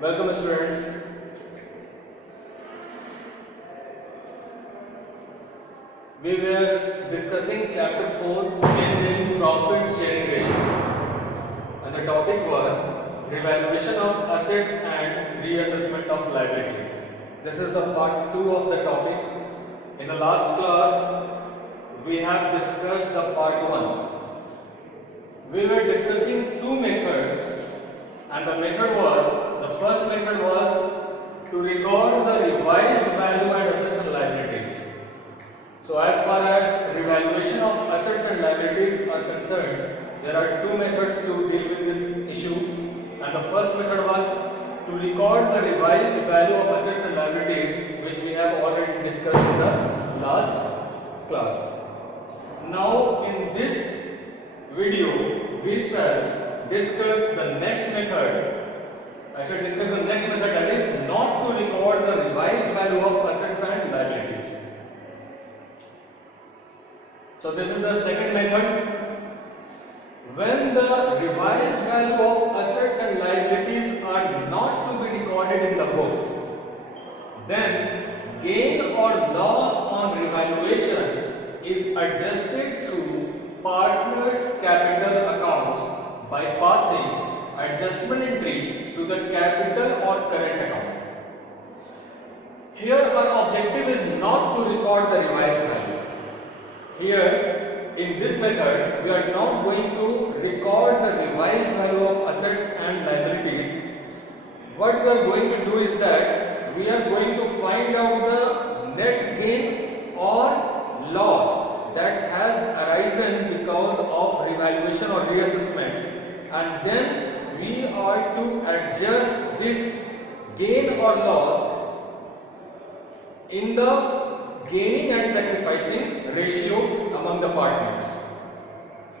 Welcome students. We were discussing chapter 4, change in profit sharing ratio, and the topic was revaluation of assets and reassessment of liabilities. This is the part 2 of the topic. In the last class we have discussed the part 1. We were discussing two methods, and the first method was to record the revised value and assets and liabilities. So as far as revaluation of assets and liabilities are concerned, there are two methods to deal with this issue, and the first method was to record the revised value of assets and liabilities, which we have already discussed in the last class. Now in this video we shall discuss the next method. I shall discuss the next method, that is not to record the revised value of assets and liabilities. So this is the second method. When the revised value of assets and liabilities are not to be recorded in the books, then gain or loss on revaluation is adjusted through partners' capital accounts by passing adjustment entry to the capital or current account. Here our objective is not to record the revised value. Here in this method we are not going to record the revised value of assets and liabilities. What we are going to do is that we are going to find out the net gain or loss that has arisen because of revaluation or reassessment, and then we are to adjust this gain or loss in the gaining and sacrificing ratio among the partners.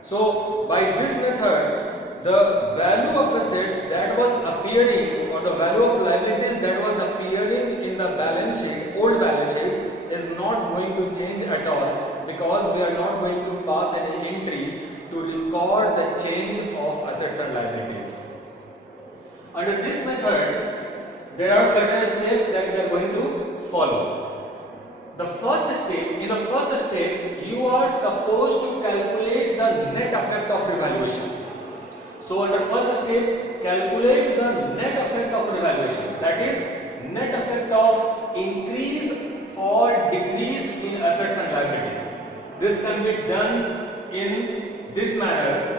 So by this method, the value of assets that was appearing or the value of liabilities that was appearing in the balance sheet, old balance sheet, is not going to change at all, because we are not going to pass any entry to record the change of assets and liabilities. Under this method, there are certain steps that we are going to follow. In the first step, you are supposed to calculate the net effect of revaluation. So under first step, calculate the net effect of revaluation, that is net effect of increase or decrease in assets and liabilities. This can be done in this manner.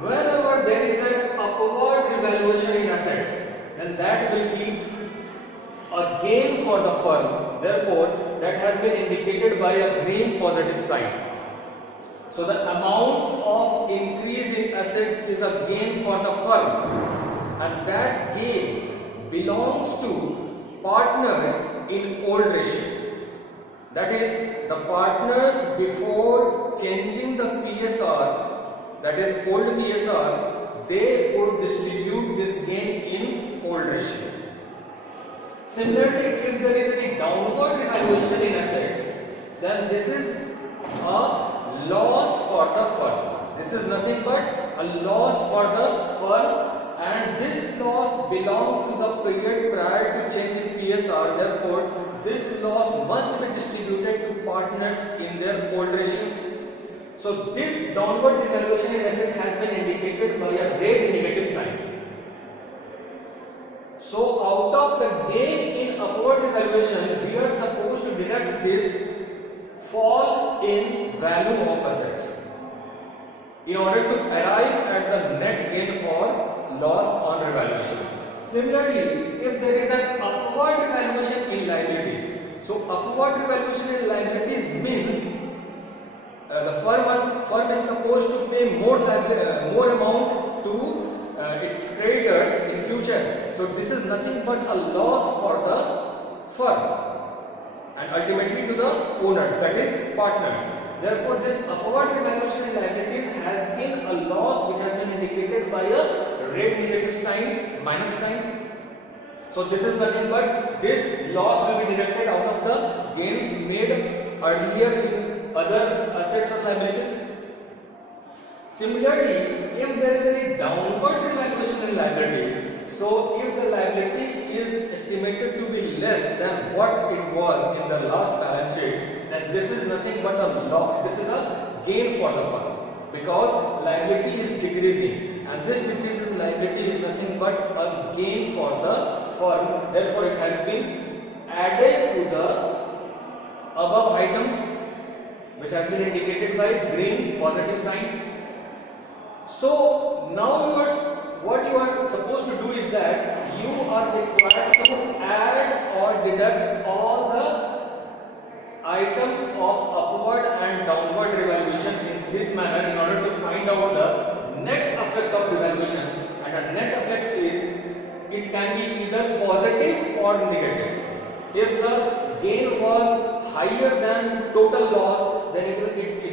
Whenever there is an upward revaluation in assets, then that will be a gain for the firm. Therefore, that has been indicated by a green positive sign. So the amount of increase in asset is a gain for the firm, and that gain belongs to partners in old ratio. That is, the partners before changing the PSR, that is old PSR, they would distribute this gain in old ratio. Similarly, if there is any downward revaluation in assets, then this is a loss for the firm. This is nothing but a loss for the firm, and this loss belongs to the period prior to change in PSR. Therefore, this loss must be distributed to partners in their old ratio. So this downward revaluation in asset has been indicated by a red negative sign. So out of the gain in upward revaluation, we are supposed to deduct this fall in value of assets in order to arrive at the net gain or loss on revaluation. Similarly, if there is an upward revaluation in liabilities, so upward revaluation in liabilities means the firm is supposed to pay more amount to its creditors in future. So this is nothing but a loss for the firm and ultimately to the owners, that is partners. Therefore, this upward revaluation in liabilities has been a loss which has been indicated by a red negative sign, minus sign. So this is nothing but this loss will be deducted out of the gains made earlier in other assets or liabilities. Similarly, if there is any downward revaluation in liabilities, So if the liability is estimated to be less than what it was in the last balance sheet, then this is nothing but a loss. This is a gain for the firm, because liability is decreasing, and this decrease in liability is nothing but a gain for the firm. Therefore, it has been added to the above items, which has been indicated by green positive sign. So now what you are supposed to do is that you are required to add or deduct all the items of upward and downward revaluation in this manner in order to find out the net effect of revaluation. And the net effect is, it can be either positive or negative. If the gain was higher than total loss, then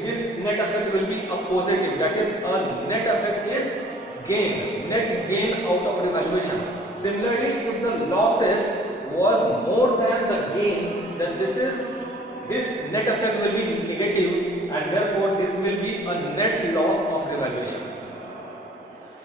this net effect will be a positive. That is, a net effect is gain, net gain out of revaluation. Similarly, if the losses was more than the gain, then this net effect will be negative, and therefore this will be a net loss of revaluation.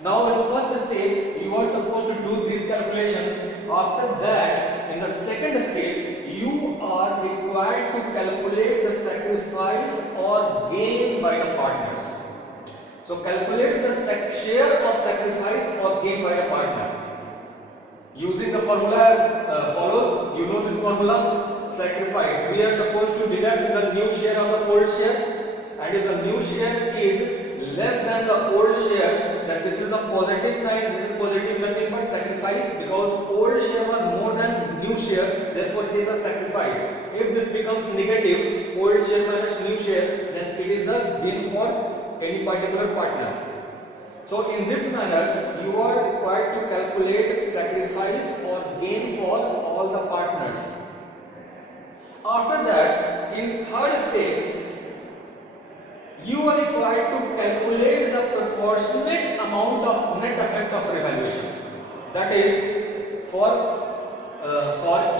Now in the first step, you are supposed to do these calculations. After that, in the second step, you are required to calculate the sacrifice or gain by the partners. So calculate the share of sacrifice or gain by the partner. Using the formula as follows. You know this formula: sacrifice. We are supposed to deduct the new share of the old share, and if the new share is less than the old share, then this is a positive sign. This is positive, nothing but sacrifice, because old share was more than new share, therefore it is a sacrifice. If this becomes negative, old share minus new share, then it is a gain for any particular partner. So in this manner, you are required to calculate sacrifice or gain for all the partners. After that, in third step, you are required to calculate the proportionate amount of net effect of revaluation. That is, for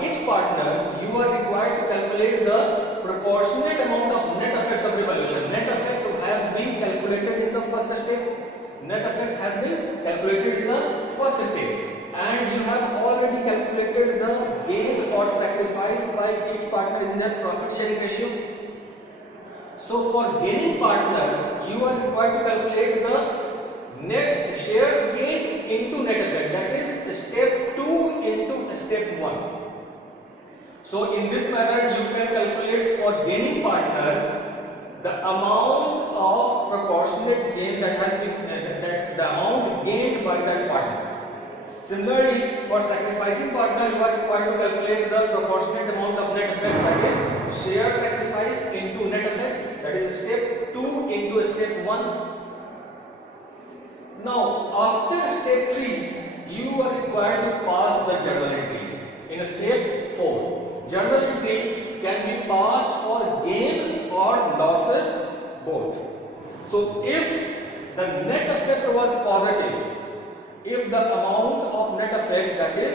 each partner, you are required to calculate the proportionate amount of net effect of revaluation. Net effect have been calculated in the first step. Net effect has been calculated in the first step, and you have already calculated the gain or sacrifice by each partner in their profit sharing ratio. So for gaining partner, you are required to calculate the net shares gain into net effect. That is step 2 into step 1. So in this manner, you can calculate for gaining partner the amount of proportionate gain that has been the amount gained by that partner. Similarly, for sacrificing partner, you are required to calculate the proportionate amount of net effect, that is share sacrifice into net effect, that is step 2 into step 1. Now, after step 3, you are required to pass the journal entry. In step 4, journal entry can be passed for gain or losses both. So, if the net effect was positive, if the amount of net effect, that is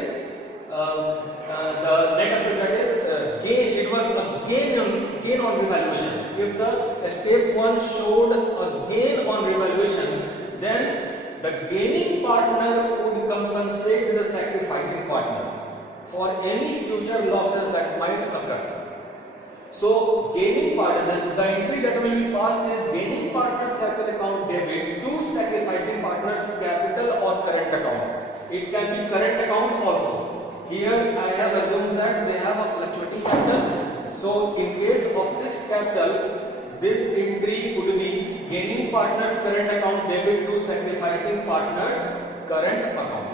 the net effect, that is gain, it was a gain on revaluation. If the step 1 showed a gain on revaluation, then the gaining partner would compensate the sacrificing partner for any future losses that might occur. So gaining partner, the entry that will be passed is gaining partner's capital account debit to sacrificing partner's capital or current account. It can be current account also. Here I have assumed that they have a fluctuating capital. So in case of fixed capital, this entry could be gaining partner's current account debit to sacrificing partner's current account.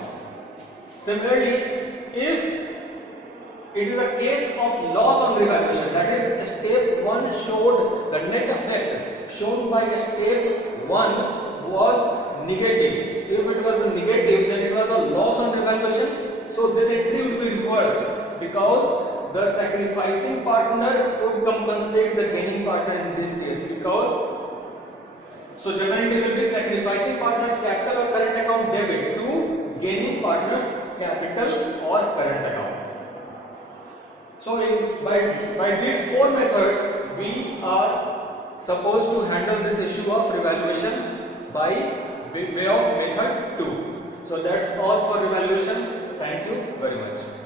Similarly, if it is a case of loss on revaluation, that is step 1 showed the net effect shown by step 1 was negative. If it was a negative, then it was a loss on revaluation. So this entry will be reversed, because the sacrificing partner would compensate the gaining partner in this case, because so journal entry will be sacrificing partner's capital or current account debit to gaining partner's capital or current account. So by these 4 methods, we are supposed to handle this issue of revaluation by way of method 2. So that's all for revaluation. very much.